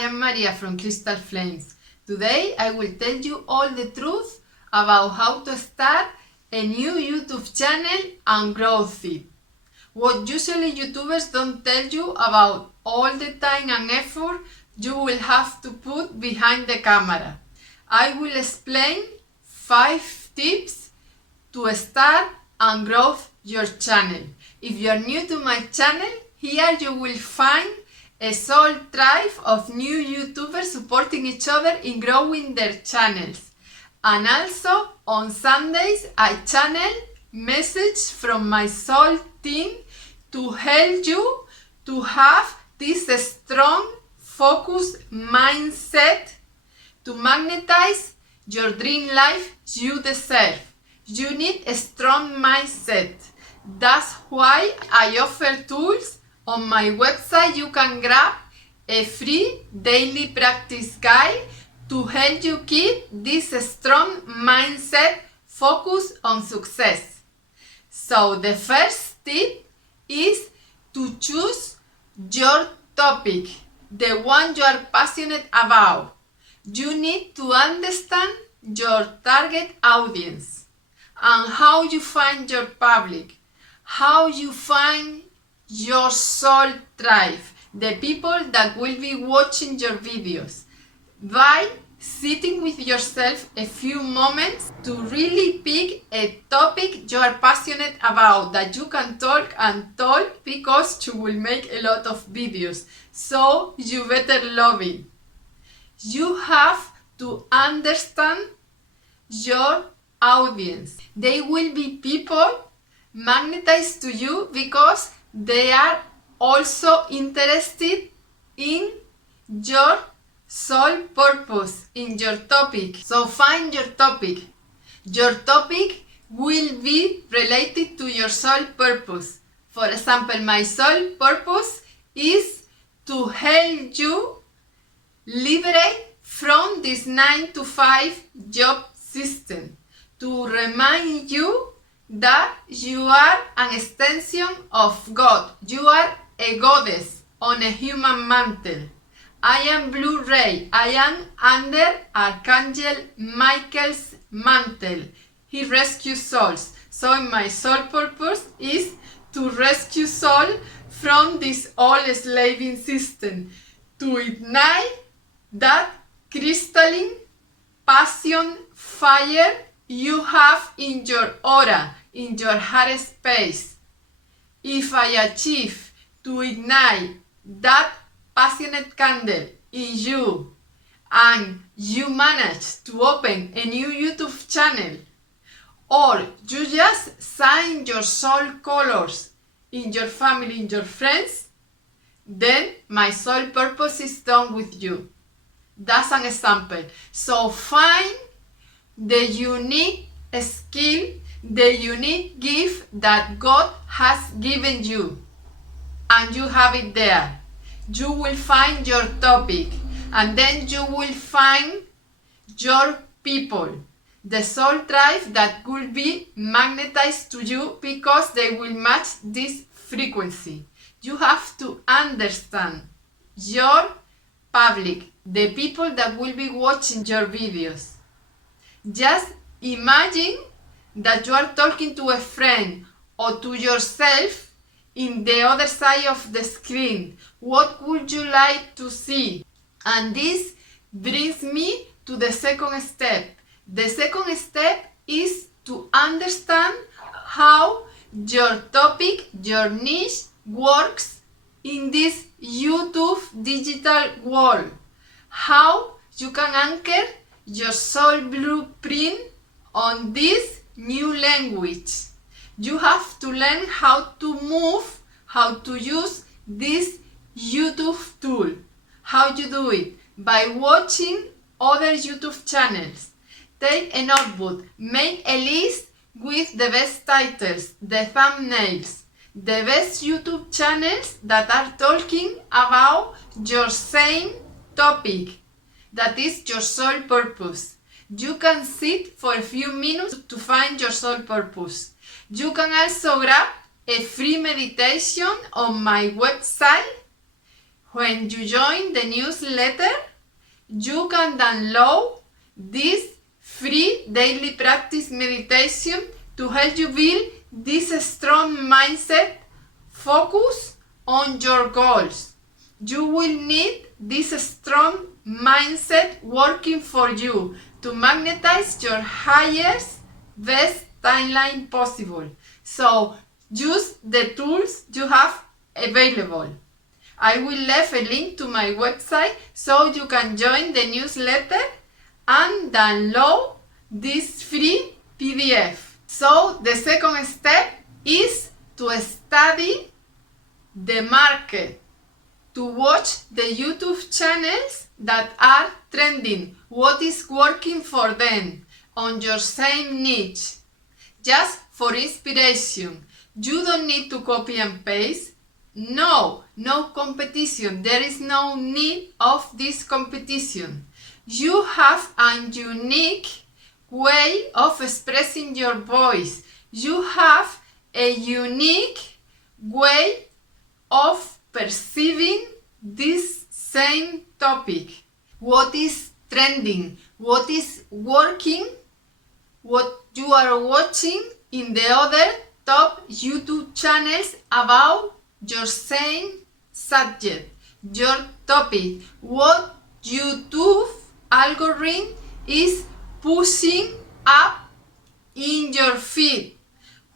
am Maria from Krystal Flames. Today I will tell you all the truth about how to start a new YouTube channel and grow it. What usually YouTubers don't tell you about all the time and effort you will have to put behind the camera. I will explain 5 tips to start and grow your channel. If you are new to my channel, here you will find a soul tribe of new YouTubers supporting each other in growing their channels. And also on Sundays I channel message from my soul team to help you to have this strong focused mindset to magnetize your dream life you deserve. You need a strong mindset. That's why I offer tools. On my website you can grab a free daily practice guide to help you keep this strong mindset focused on success. So the first tip is to choose your topic, the one you are passionate about. You need to understand your target audience and how you find your public, how you find your soul tribe, the people that will be watching your videos, by sitting with yourself a few moments to really pick a topic you are passionate about that you can talk and talk because you will make a lot of videos, so you better love it. You have to understand your audience. They will be people magnetized to you because they are also interested in your soul purpose, in your topic. So find your topic. Your topic will be related to your soul purpose. For example, my soul purpose is to help you liberate from this 9-to-5 job system, to remind you that you are an extension of God. You are a goddess on a human mantle. I am Blu-ray. I am under Archangel Michael's mantle. He rescues souls. So my soul purpose is to rescue soul from this old slaving system, to ignite that crystalline passion fire you have in your aura, in your heart space. If I achieve to ignite that passionate candle in you and you manage to open a new YouTube channel, or you just sign your soul colors in your family, in your friends, then my soul purpose is done with you. That's an example. So find the unique skill, the unique gift that God has given you, and you have it there. You will find your topic, and then you will find your people, the soul tribe that will be magnetized to you because they will match this frequency. You have to understand your public, the people that will be watching your videos. Just imagine that you are talking to a friend or to yourself in the other side of the screen. What would you like to see? And this brings me to the second step. The second step is to understand how your topic, your niche works in this YouTube digital world. How you can anchor your soul blueprint on this new language. You have to learn how to move, how to use this YouTube tool. How you do it? By watching other YouTube channels. Take a notebook, make a list with the best titles, the thumbnails, the best YouTube channels that are talking about your same topic, that is your soul purpose. You can sit for a few minutes to find your soul purpose. You can also grab a free meditation on my website When you join the newsletter, you can download this free daily practice meditation to help you build this strong mindset focus on your goals. You will need this strong mindset working for you to magnetize your highest, best timeline possible. So use the tools you have available. I will leave a link to my website so you can join the newsletter and download this free PDF. So the second step is to study the market, to watch the YouTube channels that are trending, what is working for them on your same niche. Just for inspiration. You don't need to copy and paste. No competition. There is no need of this competition. You have a unique way of expressing your voice. You have a unique way of perceiving this same topic. What is trending? What is working? What you are watching in the other top YouTube channels about your same subject, your topic. What YouTube algorithm is pushing up in your feed.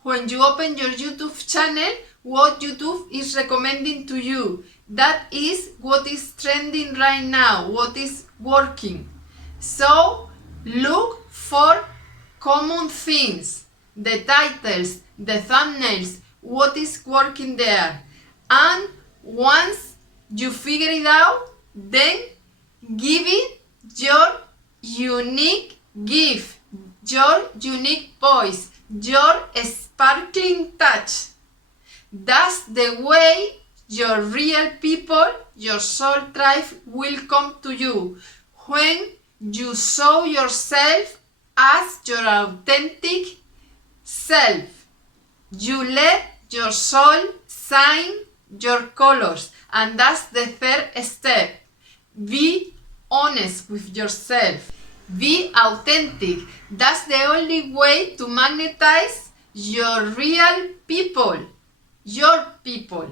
When you open your YouTube channel, what YouTube is recommending to you. That is what is trending right now, what is working. So look for common things, the titles, the thumbnails, what is working there. And once you figure it out, then give it your unique gift, your unique voice, your sparkling touch. That's the way your real people, your soul tribe will come to you. When you show yourself as your authentic self, you let your soul shine your colors. And that's the third step. Be honest with yourself. Be authentic. That's the only way to magnetize your real people. Your people.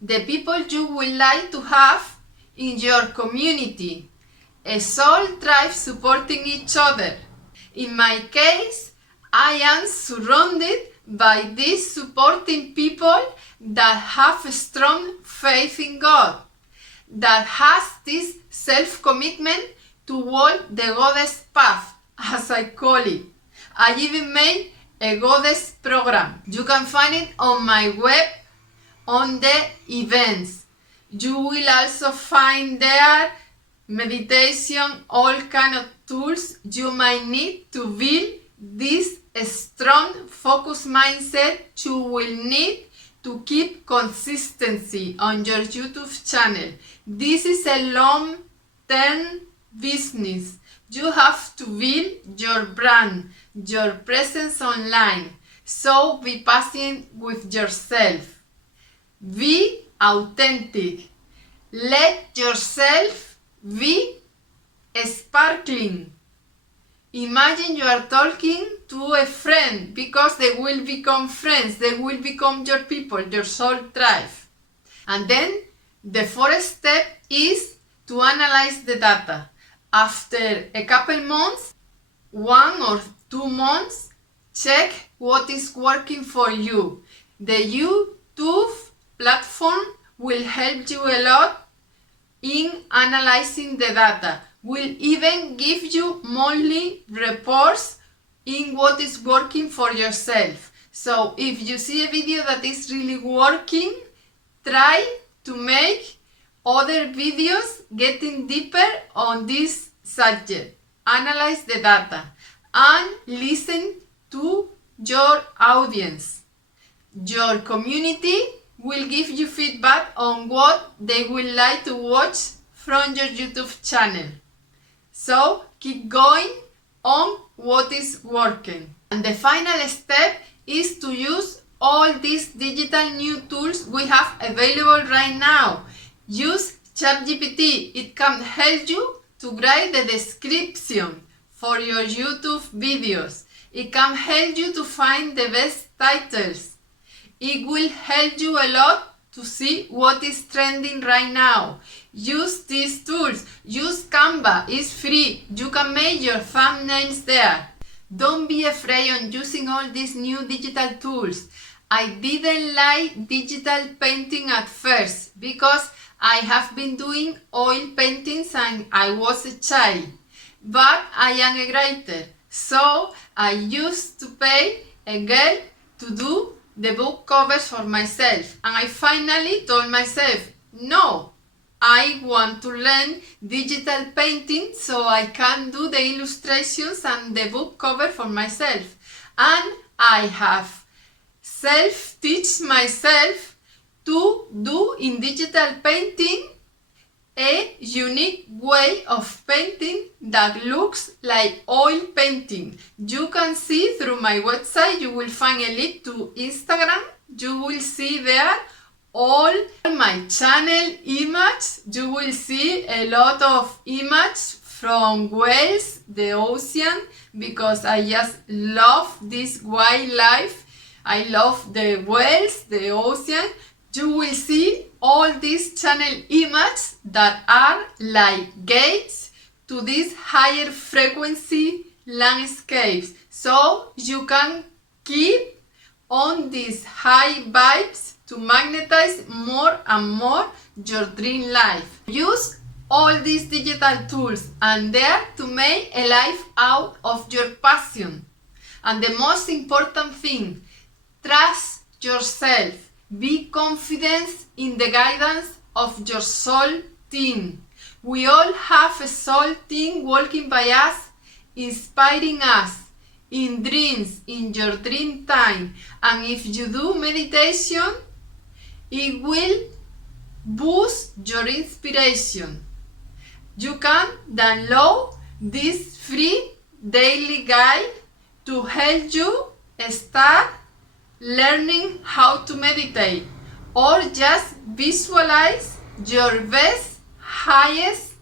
The people you would like to have in your community. A soul tribe supporting each other. In my case, I am surrounded by these supporting people that have a strong faith in God, that has this self-commitment to walk the goddess path, as I call it. I even made a goddess program. You can find it on my web on the events. You will also find there meditation, all kind of tools you might need to build this strong focus mindset you will need to keep consistency on your YouTube channel. This is a long-term business. You have to build your brand, your presence online. So be patient with yourself. Be authentic. Let yourself be sparkling. Imagine you are talking to a friend, because they will become friends, they will become your people, your soul tribe. And then the fourth step is to analyze the data. After a couple months, 1 or 2 months, check what is working for you. The YouTube platform will help you a lot in analyzing the data. Will even give you monthly reports in what is working for yourself. So if you see a video that is really working, try to make other videos getting deeper on this subject. Analyze the data and listen to your audience. Your community will give you feedback on what they would like to watch from your YouTube channel. So keep going on what is working. And the final step is to use all these digital new tools we have available right now. Use ChatGPT, it can help you to write the description for your YouTube videos. It can help you to find the best titles. It will help you a lot to see what is trending right now. Use these tools. Use Canva. It's free. You can make your thumbnails there. Don't be afraid on using all these new digital tools. I didn't like digital painting at first because I have been doing oil paintings and I was a child. But I am a writer, so I used to pay a girl to do the book covers for myself. And I finally told myself, no, I want to learn digital painting so I can do the illustrations and the book cover for myself. And I have self-teach myself to do in digital painting a unique way of painting that looks like oil painting. You can see through my website, you will find a link to Instagram. You will see there all my channel images. You will see a lot of images from whales, the ocean, because I just love this wildlife. I love the whales, the ocean. You will see all these channel images that are like gates to these higher frequency landscapes. So you can keep on these high vibes to magnetize more and more your dream life. Use all these digital tools and dare to make a life out of your passion. And the most important thing, trust yourself. Be confident in the guidance of your soul team. We all have a soul team walking by us, inspiring us in dreams, in your dream time. And if you do meditation, it will boost your inspiration. You can download this free daily guide to help you start learning how to meditate, or just visualize your best, highest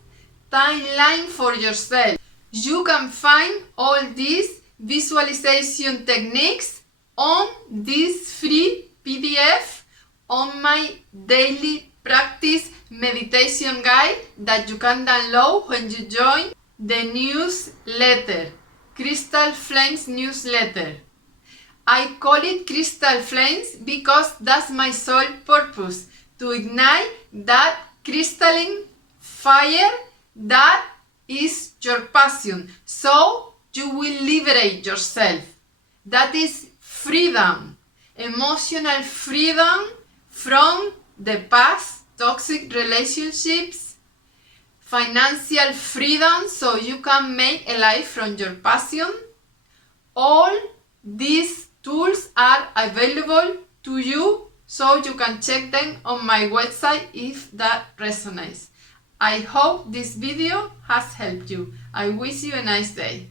timeline for yourself. You can find all these visualization techniques on this free PDF on my daily practice meditation guide that you can download when you join the newsletter, Krystal Flames newsletter. I call it Krystal Flames because that's my sole purpose, to ignite that crystalline fire that is your passion, so you will liberate yourself. That is freedom, emotional freedom from the past toxic relationships, financial freedom so you can make a life from your passion. All these tools are available to you, so you can check them on my website if that resonates. I hope this video has helped you. I wish you a nice day.